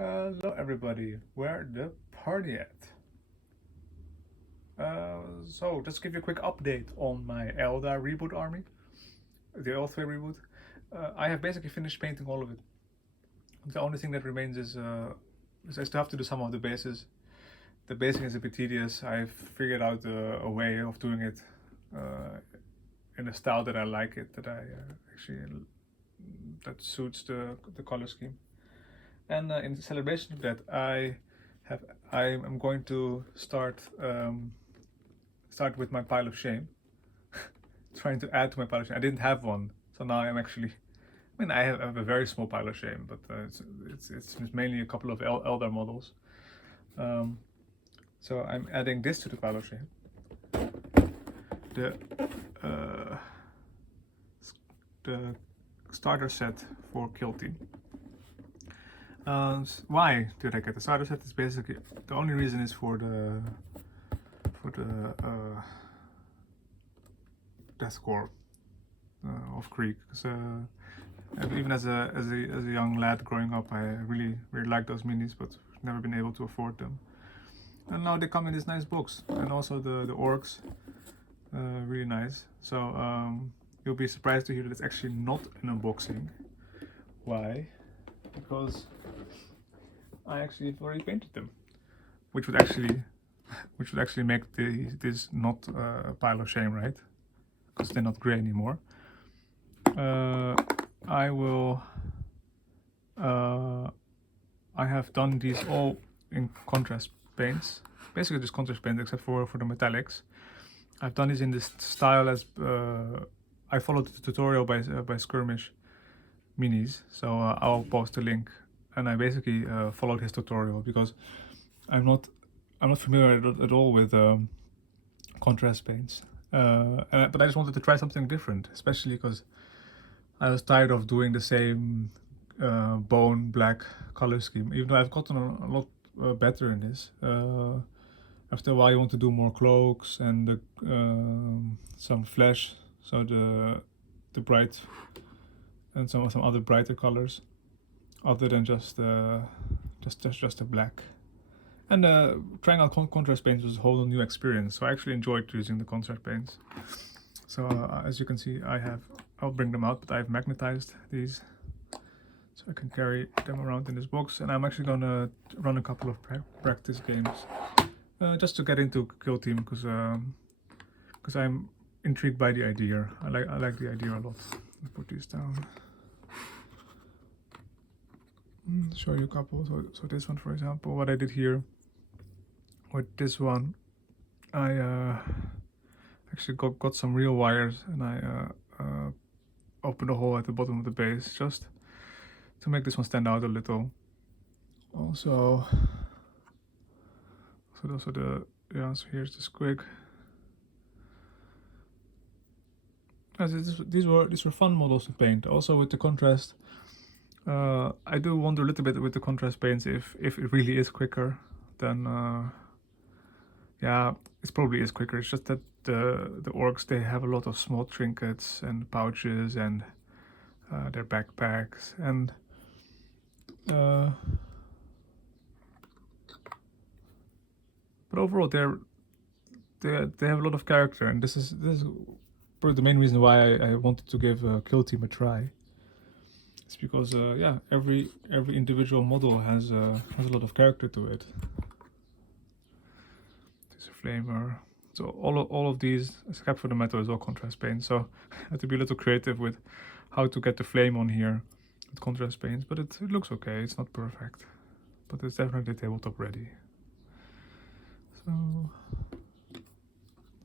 Hello everybody, where the party at? So just give you a quick update on my Elda reboot army, the Elfway reboot. I have basically finished painting all of it. The only thing that remains is I still have to do some of the bases. The basing is a bit tedious. I've figured out a way of doing it in a style that I like it, that I actually that suits the color scheme. And in celebration of that, I am going to start with my pile of shame, trying to add to my pile of shame. I didn't have one, so now I'm actually. I mean, I have a very small pile of shame, but it's mainly a couple of elder models. So I'm adding this to the pile of shame. The the starter set for Kill Team. Why did I get the starter set? Is basically the only reason is for the death score of Creek. Because even as a young lad growing up, I really liked those minis, but never been able to afford them. And now they come in these nice books, and also the orcs, really nice. So you'll be surprised to hear that it's actually not an unboxing. Why? Because I actually already painted them, which would actually make this not a pile of shame, right? Because they're not gray anymore. I have done these all in contrast paints, basically just contrast paints except for the metallics. I've done these in this style as I followed the tutorial by Skirmish Minis, so I'll post a link, and I basically followed his tutorial because I'm not familiar at all with contrast paints, but I just wanted to try something different, especially because I was tired of doing the same bone black color scheme, even though I've gotten a lot better in this. After a while you want to do more cloaks and some flesh, so the bright and some other brighter colors, other than just the black. And trying out contrast paints was a whole new experience, so I actually enjoyed using the contrast paints. So as you can see, I'll bring them out, but I've magnetized these so I can carry them around in this box, and I'm actually gonna run a couple of practice games just to get into Kill Team, because I'm intrigued by the idea. I like the idea a lot. I'll put these down. Show you a couple. So this one, for example, what I did here with this one, I actually got some real wires, and I opened a hole at the bottom of the base just to make this one stand out a little. Also, so here's the squig. These were fun models to paint. Also with the contrast, I do wonder a little bit with the contrast paints if it really is quicker. Then yeah, it probably is quicker. It's just that the orcs, they have a lot of small trinkets and pouches and their backpacks, and but overall they have a lot of character, and this is probably the main reason why I wanted to give Kill Team a try. It's because yeah, every individual model has a lot of character to it. There's a flamer. So all of these, except for the metal, is all contrast paint. So I had to be a little creative with how to get the flame on here with contrast paints, but it looks okay. It's not perfect, but it's definitely tabletop ready. So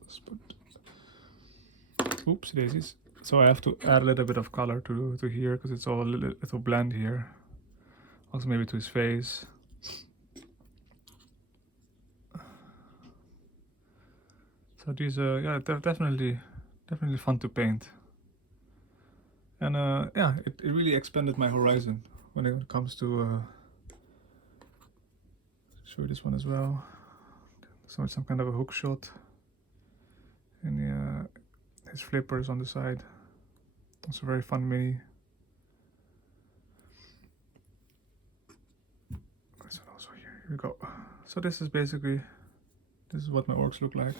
let's put. Oops, daisies. So I have to add a little bit of color to here, because it's all a little bland here. Also maybe to his face. So these yeah, definitely fun to paint. And yeah, it really expanded my horizon when it comes to show you this one as well. So it's some kind of a hook shot, and his flippers on the side. It's a very fun mini. this one also here. Here we go. So this is basically, this is what my orcs look like.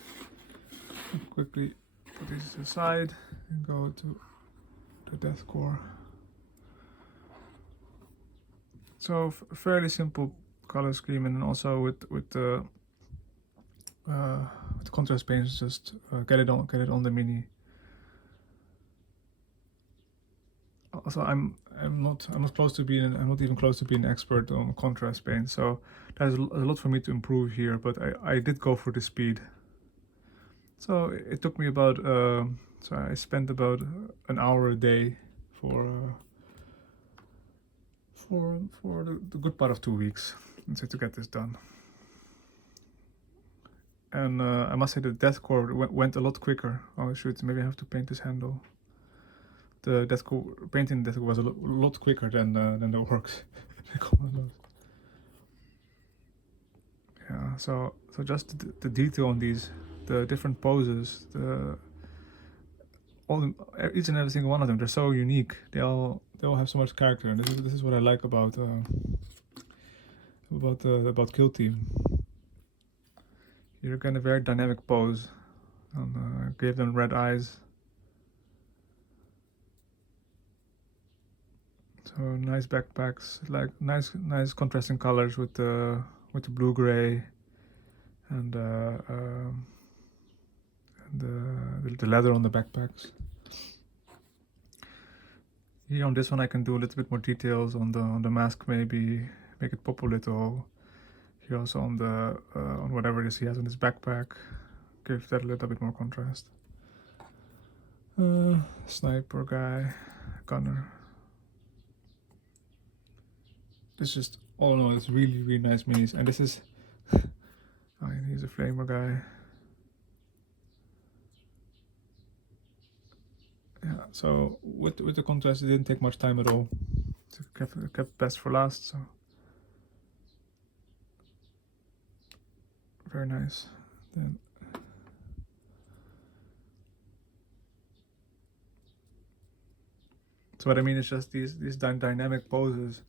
Quickly put these aside and go to the death core. So fairly simple color scheme, and also with the contrast paints, just get it on the mini. Also, I'm not close to being, I'm not even close to being an expert on contrast paint, so there's a lot for me to improve here. But I did go for the speed. So it took me about so I spent about an hour a day for the good part of 2 weeks, let's say, to get this done. And I must say the death core went a lot quicker. Oh shoot, maybe I have to paint this handle. The death core, painting the death core was a lot quicker than the orcs. Yeah, so just the detail on these, the different poses, each and every single one of them, they're so unique. They all have so much character, and this is what I like about Kill Team. Here again, a very dynamic pose, and gave them red eyes. So nice backpacks, like nice contrasting colors with the blue gray, and the leather on the backpacks. Here on this one, I can do a little bit more details on the mask, maybe make it pop a little. Here also on the on whatever it is he has on his backpack, give that a little bit more contrast. Sniper guy, gunner. This is just all in all, it's really nice minis, and this is he's a flamer guy. Yeah, so with the contrast, it didn't take much time at all. It kept best for last, so very nice. Then so what I mean is just these dynamic poses,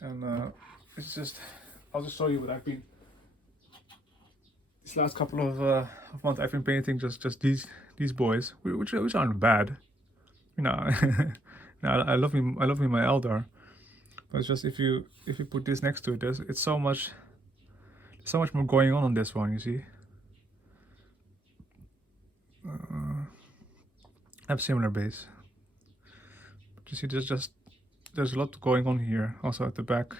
and it's just, I'll just show you what I've been, these last couple of months I've been painting just these boys, which aren't bad, you know. I love me my Eldar, but it's just if you put this next to it, there's so much more going on this one, you see. I have similar base, but you see there's a lot going on here also at the back.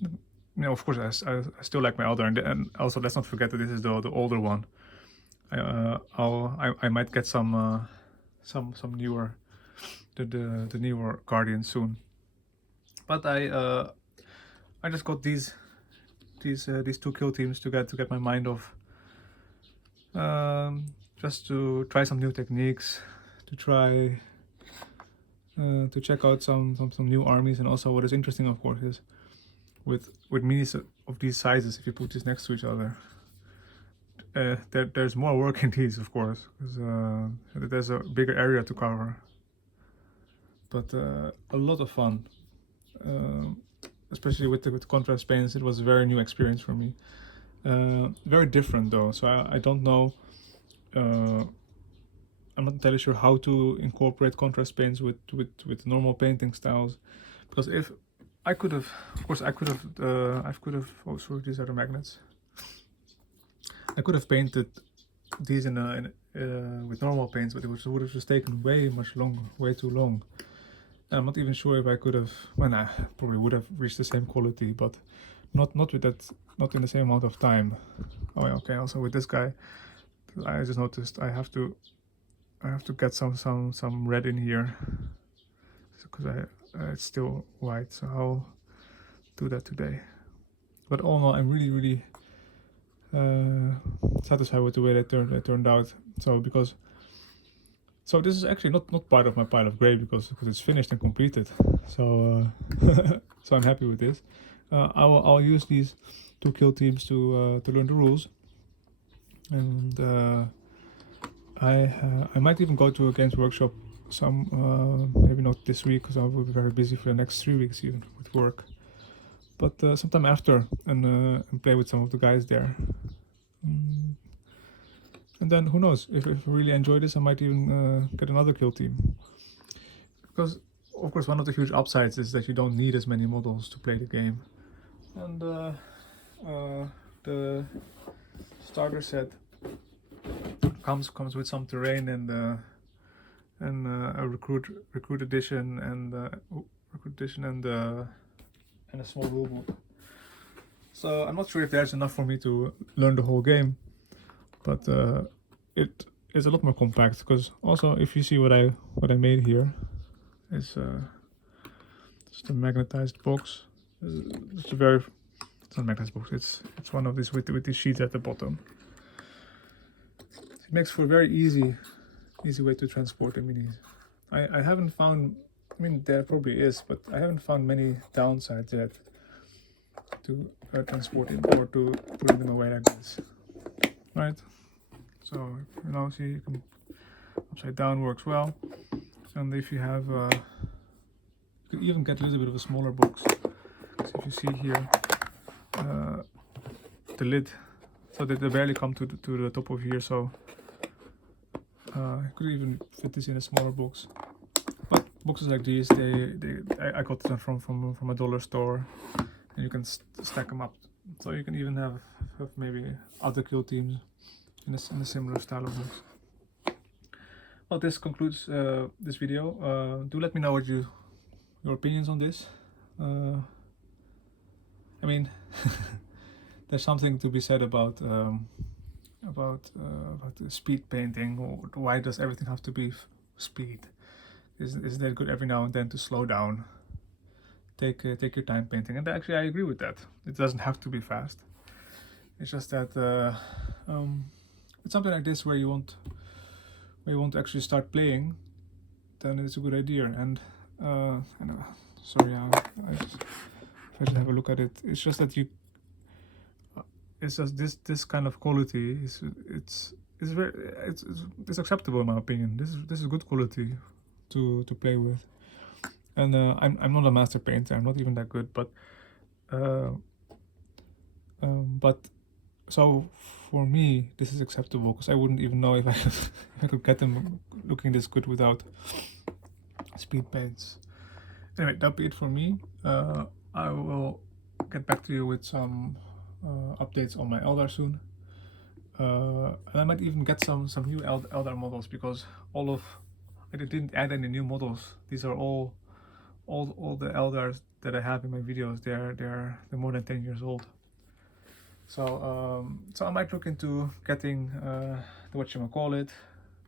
You know, of course, I still like my Eldar, and also let's not forget that this is the older one. I might get some newer, the newer Guardians soon. But I just got these two kill teams to get my mind off, just to try some new techniques, to try to check out some new armies. And also what is interesting, of course, is with minis of these sizes, if you put these next to each other, there's more work in these, of course, because there's a bigger area to cover, but a lot of fun, especially with the contrast paints. It was a very new experience for me, very different though, so I don't know, I'm not entirely sure how to incorporate contrast paints with normal painting styles, because if I could have, of course, oh sorry, these are the magnets. I could have painted these with normal paints, but it would have just taken way too long. And I'm not even sure if I could have, well, I probably would have reached the same quality, but not with that, not in the same amount of time. Oh yeah, okay, also with this guy, I just noticed I have to get some red in here, because it's still white, so I'll do that today. But all in all, I'm really satisfied with the way they turned out. So this is actually not part of my pile of gray, because it's finished and completed. So so I'm happy with this. I'll use these two kill teams to learn the rules, and I might even go to a games workshop maybe not this week, because I will be very busy for the next 3 weeks even with work. but sometime after, and play with some of the guys there. And then who knows, if I really enjoy this, I might even get another kill team. Because of course one of the huge upsides is that you don't need as many models to play the game. And the starter set comes with some terrain and a recruit edition and a small rulebook. So I'm not sure if there's enough for me to learn the whole game, but it is a lot more compact. Because also, if you see what I made here, is just a magnetized box. It's not magnetized box. It's one of these with these sheets at the bottom. It makes for a very easy way to transport the minis. I haven't found. I mean, there probably is, but I haven't found many downsides yet to transporting or to putting them away like this, right? So you know, see, you can upside down works well, and if you have, you could even get a little bit of a smaller box. So if you see here, the lid, so that they barely come to the top of here, so I could even fit this in a smaller box. But boxes like these, I got them from a dollar store, and you can stack them up. So you can even have maybe other kill teams in a similar style of box. Well, this concludes this video. Do let me know your opinions on this. I mean, there's something to be said about the speed painting. Or why does everything have to be speed? Isn't that good every now and then to slow down? Take your time painting, and actually I agree with that. It doesn't have to be fast. It's just that it's something like this where you want to actually start playing, then it's a good idea. And sorry, if I just have a look at it, it's just that it's just this kind of quality it's acceptable in my opinion. This is good quality to play with. And I'm not a master painter. I'm not even that good, but so for me this is acceptable, because I wouldn't even know if I could get them looking this good without speed paints. Anyway, that'll be it for me. I will get back to you with some updates on my Eldar soon, and I might even get some new Eldar models, because I didn't add any new models. These are all the Eldars that I have in my videos. They're more than 10 years old. So I might look into getting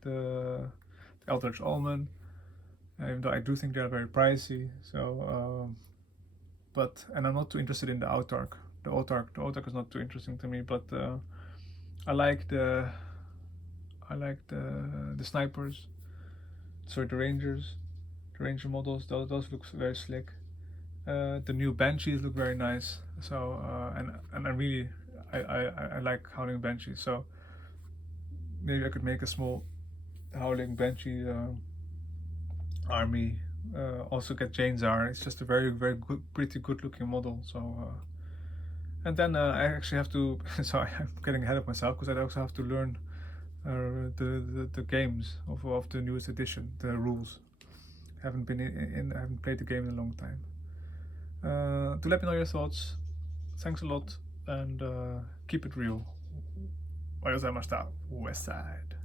the Eldritch Omen, even though I do think they're very pricey. So and I'm not too interested in the Autark. The Autark is not too interesting to me, but I like the snipers. Sorry, the rangers. The ranger models, those look very slick. The new banshees look very nice. So and I really I like howling banshees. So maybe I could make a small howling banshee army. Also get Janezar. It's just a very good, pretty good looking model. So and then I actually have to. So I'm getting ahead of myself, because I also have to learn the games of the newest edition, the rules. I haven't played the game in a long time. To let me know your thoughts. Thanks a lot, and keep it real. おはようございました。Westside.